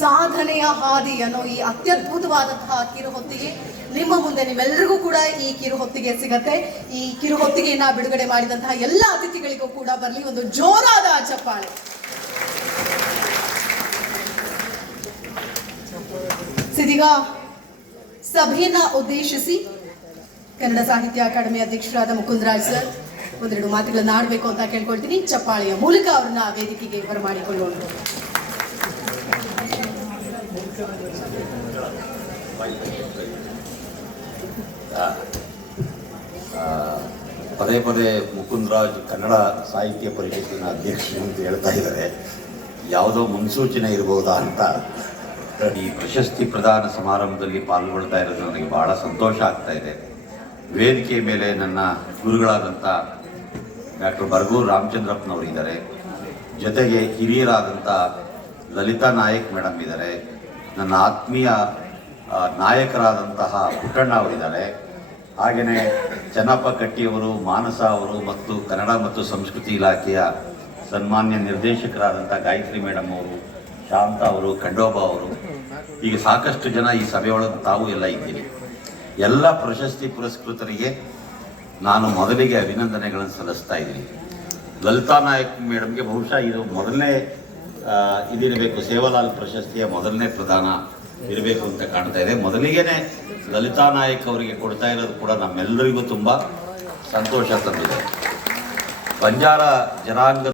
ಸಾಧನೆಯ ಹಾದಿ ಅನ್ನೋ ಈ ಅತ್ಯದ್ಭುತವಾದಂತಹ ಕಿರುಹೊತ್ತಿಗೆ ನಿಮ್ಮ ಮುಂದೆ ನಿಮ್ಮೆಲ್ಲರಿಗೂ ಕೂಡ ಈ ಕಿರುಹೊತ್ತಿಗೆ ಸಿಗತ್ತೆ. ಈ ಕಿರುಹೊತ್ತಿಗೆಯನ್ನ ಬಿಡುಗಡೆ ಮಾಡಿದಂತಹ ಎಲ್ಲ ಅತಿಥಿಗಳಿಗೂ ಕೂಡ ಬರಲಿ ಒಂದು ಜೋರಾದ ಚಪ್ಪಾಳೆ. ಇದೀಗ ಸಭೆಯನ್ನ ಉದ್ದೇಶಿಸಿ ಕನ್ನಡ ಸಾಹಿತ್ಯ ಅಕಾಡೆಮಿ ಅಧ್ಯಕ್ಷರಾದ ಮುಕುಂದರಾಜ್ ಸರ್ ಒಂದೆರಡು ಮಾತುಗಳನ್ನ ಆಡಬೇಕು ಅಂತ ಕೇಳ್ಕೊಳ್ತೀನಿ. ಚಪ್ಪಾಳೆಯ ಮೂಲಕ ಅವ್ರನ್ನ ವೇದಿಕೆಗೆ ಬರಮಾಡಿಕೊಳ್ಳೋಣ. ಪದೇ ಪದೇ ಮುಕುಂದರಾಜ್ ಕನ್ನಡ ಸಾಹಿತ್ಯ ಪರಿಷತ್ತಿನ ಅಧ್ಯಕ್ಷರು ಅಂತ ಹೇಳ್ತಾ ಇದ್ದಾರೆ. ಯಾವುದೋ ಮುನ್ಸೂಚನೆ ಇರಬಹುದಾ ಅಂತ. ಈ ಪ್ರಶಸ್ತಿ ಪ್ರದಾನ ಸಮಾರಂಭದಲ್ಲಿ ಪಾಲ್ಗೊಳ್ತಾ ಇರೋದು ನನಗೆ ಬಹಳ ಸಂತೋಷ ಆಗ್ತಾ ಇದೆ. ವೇದಿಕೆ ಮೇಲೆ ನನ್ನ ಗುರುಗಳಾದಂಥ ಡಾಕ್ಟರ್ ಬರಗೂರು ರಾಮಚಂದ್ರಪ್ಪನವರು ಇದ್ದಾರೆ. ಜೊತೆಗೆ ಹಿರಿಯರಾದಂಥ ಲಲಿತಾ ನಾಯಕ್ ಮೇಡಮ್ ಇದ್ದಾರೆ. ನನ್ನ ಆತ್ಮೀಯ ನಾಯಕರಾದಂತಹ ಪುಟ್ಟಣ್ಣ ಅವರಿದ್ದಾರೆ. ಹಾಗೆಯೇ ಚೆನ್ನಪ್ಪ ಕಟ್ಟಿಯವರು, ಮಾನಸ ಅವರು ಮತ್ತು ಕನ್ನಡ ಮತ್ತು ಸಂಸ್ಕೃತಿ ಇಲಾಖೆಯ ಸನ್ಮಾನ್ಯ ನಿರ್ದೇಶಕರಾದಂಥ ಗಾಯತ್ರಿ ಮೇಡಮ್ ಅವರು, ಶಾಂತ ಅವರು, ಖಂಡೋಬಾ ಅವರು, ಹೀಗೆ ಸಾಕಷ್ಟು ಜನ ಈ ಸಭೆಯೊಳಗೆ ತಾವು ಎಲ್ಲ ಇದ್ದೀರಿ. ಎಲ್ಲ ಪ್ರಶಸ್ತಿ ಪುರಸ್ಕೃತರಿಗೆ ನಾನು ಮೊದಲಿಗೆ ಅಭಿನಂದನೆಗಳನ್ನು ಸಲ್ಲಿಸ್ತಾ ಇದ್ದೀನಿ. ಲಲಿತಾ ನಾಯಕ್ ಮೇಡಮ್ಗೆ ಬಹುಶಃ ಇದು ಮೊದಲನೇ ಇದಿರಬೇಕು, ಸೇವಾಲಾಲ್ ಪ್ರಶಸ್ತಿಯ ಮೊದಲನೇ ಪ್ರದಾನ ಇರಬೇಕು ಅಂತ ಕಾಣ್ತಾ ಇದೆ. ಮೊದಲಿಗೆನೆ ಲಲಿತಾ ನಾಯಕ್ ಅವರಿಗೆ ಕೊಡ್ತಾ ಇರೋದು ಕೂಡ ನಮ್ಮೆಲ್ಲರಿಗೂ ತುಂಬ ಸಂತೋಷ ತಂದಿದೆ. ಬಂಜಾರ ಜನಾಂಗ